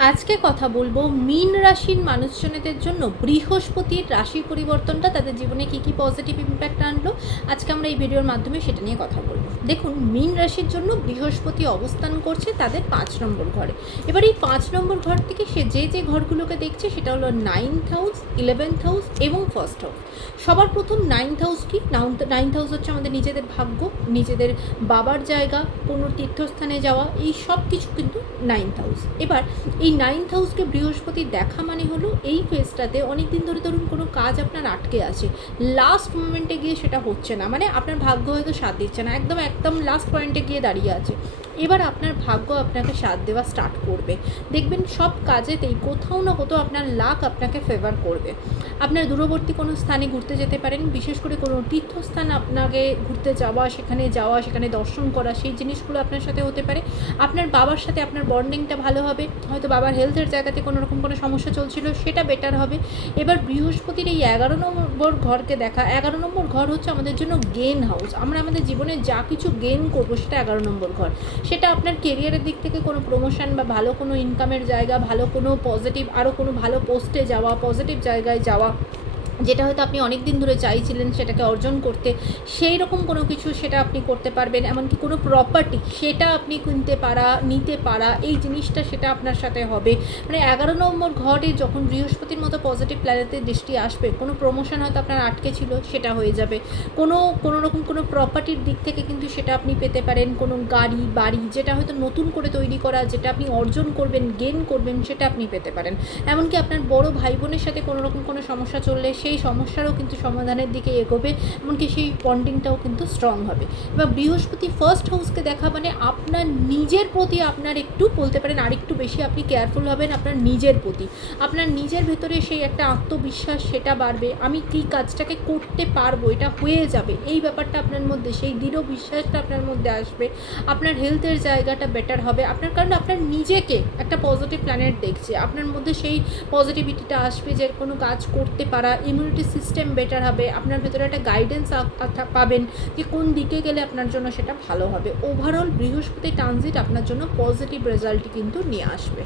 আজকে কথা বলবো মীন রাশির মানুষজনেদের জন্য বৃহস্পতির রাশি পরিবর্তনটা তাদের জীবনে কী কী পজিটিভ ইম্প্যাক্ট আনলো। আজকে আমরা এই ভিডিওর মাধ্যমে সেটা নিয়ে কথা বলবো। দেখুন, মীন রাশির জন্য বৃহস্পতি অবস্থান করছে তাদের 5 নম্বর ঘরে। এবার এই 5 নম্বর ঘর থেকে সে যে ঘরগুলোকে দেখছে সেটা হলো 9th হাউস, 11th হাউস এবং ফার্স্ট হাউস। সবার প্রথম 9th হাউস কি? 9th হাউস হচ্ছে আমাদের নিজেদের ভাগ্য, নিজেদের বাবার জায়গা, কোনো তীর্থস্থানে যাওয়া, এই সব কিছু কিন্তু 9th হাউস। এবার এই 9th হাউসকে বৃহস্পতি দেখা মানে হলো এই ফেজটাতে অনেক দিন ধরে ধরুন কোনো কাজ আপনার আটকে আছে, লাস্ট মোমেন্টে গিয়ে সেটা হচ্ছে না, মানে আপনার ভাগ্য হয়তো সাথ দিচ্ছে না, একদম লাস্ট পয়েন্টে গিয়ে দাঁড়িয়ে আছে। এবার আপনার ভাগ্য আপনাকে সাথ দেওয়া স্টার্ট করবে। দেখবেন সব কাজেতেই কোথাও না কোথাও আপনার লাক আপনাকে ফেভার করবে। আপনার দূরবর্তী কোনো স্থানে ঘুরতে যেতে পারেন, বিশেষ করে কোনো তীর্থস্থান আপনাকে ঘুরতে যাওয়া, সেখানে দর্শন করা, সেই জিনিসগুলো আপনার সাথে হতে পারে। আপনার বাবার সাথে আপনার বন্ডিংটা ভালো হবে, হয়তো বাবার হেলথের জায়গাতে কোনো রকম কোনো সমস্যা চলছিল, সেটা বেটার হবে। এবার বৃহস্পতির এই 11 নম্বর ঘরকে দেখা, 11 নম্বর ঘর হচ্ছে আমাদের জন্য গেন হাউস। আমরা আমাদের জীবনে যা কিছু গেন করবো সেটা 11 নম্বর ঘর। সেটা আপনার কেরিয়ারের দিক থেকে কোনো প্রমোশন বা ভালো কোনো ইনকামের জায়গা, ভালো কোনো পজিটিভ, আরও কোনো ভালো পোস্টে যাওয়া, পজিটিভ জায়গায় যাওয়া, যেটা হয়তো আপনি অনেক দিন ধরে চাইছিলেন সেটাকে অর্জন করতে, সেই রকম কোনো কিছু সেটা আপনি করতে পারবেন। এমনকি কোনো প্রপার্টি সেটা আপনি কিনতে পারা, নিতে পারা, এই জিনিসটা সেটা আপনার সাথে হবে। মানে 11 নম্বর ঘরে যখন বৃহস্পতির মতো পজিটিভ প্ল্যানেটের দৃষ্টি আসবে, কোনো প্রমোশন হয়তো আপনার আটকে ছিল সেটা হয়ে যাবে। কোনো রকম কোনো প্রপার্টির দিক থেকে কিন্তু সেটা আপনি পেতে পারেন। কোনো গাড়ি, বাড়ি যেটা হয়তো নতুন করে তৈরি করা, যেটা আপনি অর্জন করবেন, গেন করবেন, সেটা আপনি পেতে পারেন। এমনকি আপনার বড় ভাই বোনের সাথে কোনো রকম কোনো সমস্যা চললে সেই সমস্যারও কিন্তু সমাধানের দিকে এগোবে, এমনকি সেই বন্ডিংটাও কিন্তু স্ট্রং হবে। এবার বৃহস্পতি ফার্স্ট হাউসকে দেখা মানে আপনার নিজের প্রতি আপনার একটু বলতে পারেন আরেকটু বেশি আপনি কেয়ারফুল হবেন আপনার নিজের প্রতি। আপনার নিজের ভেতরে সেই একটা আত্মবিশ্বাস সেটা বাড়বে, আমি কী কাজটাকে করতে পারবো, এটা হয়ে যাবে, এই ব্যাপারটা আপনার মধ্যে, সেই দৃঢ় বিশ্বাসটা আপনার মধ্যে আসবে। আপনার হেলথের জায়গাটা বেটার হবে, আপনার কারণ আপনার নিজেকে একটা পজিটিভ প্ল্যানেট দেখছে, আপনার মধ্যে সেই পজিটিভিটিটা আসবে যে কোনো কাজ করতে পারা, ইমিউনিটি সিস্টেম বেটার হবে, আপনার ভেতরে একটা গাইডেন্স পাবেন যে কোন দিকে গেলে আপনার জন্য সেটা ভালো হবে। ওভারঅল বৃহস্পতি ট্রানজিট আপনার জন্য পজিটিভ রেজাল্ট কিন্তু নিয়ে আসবে।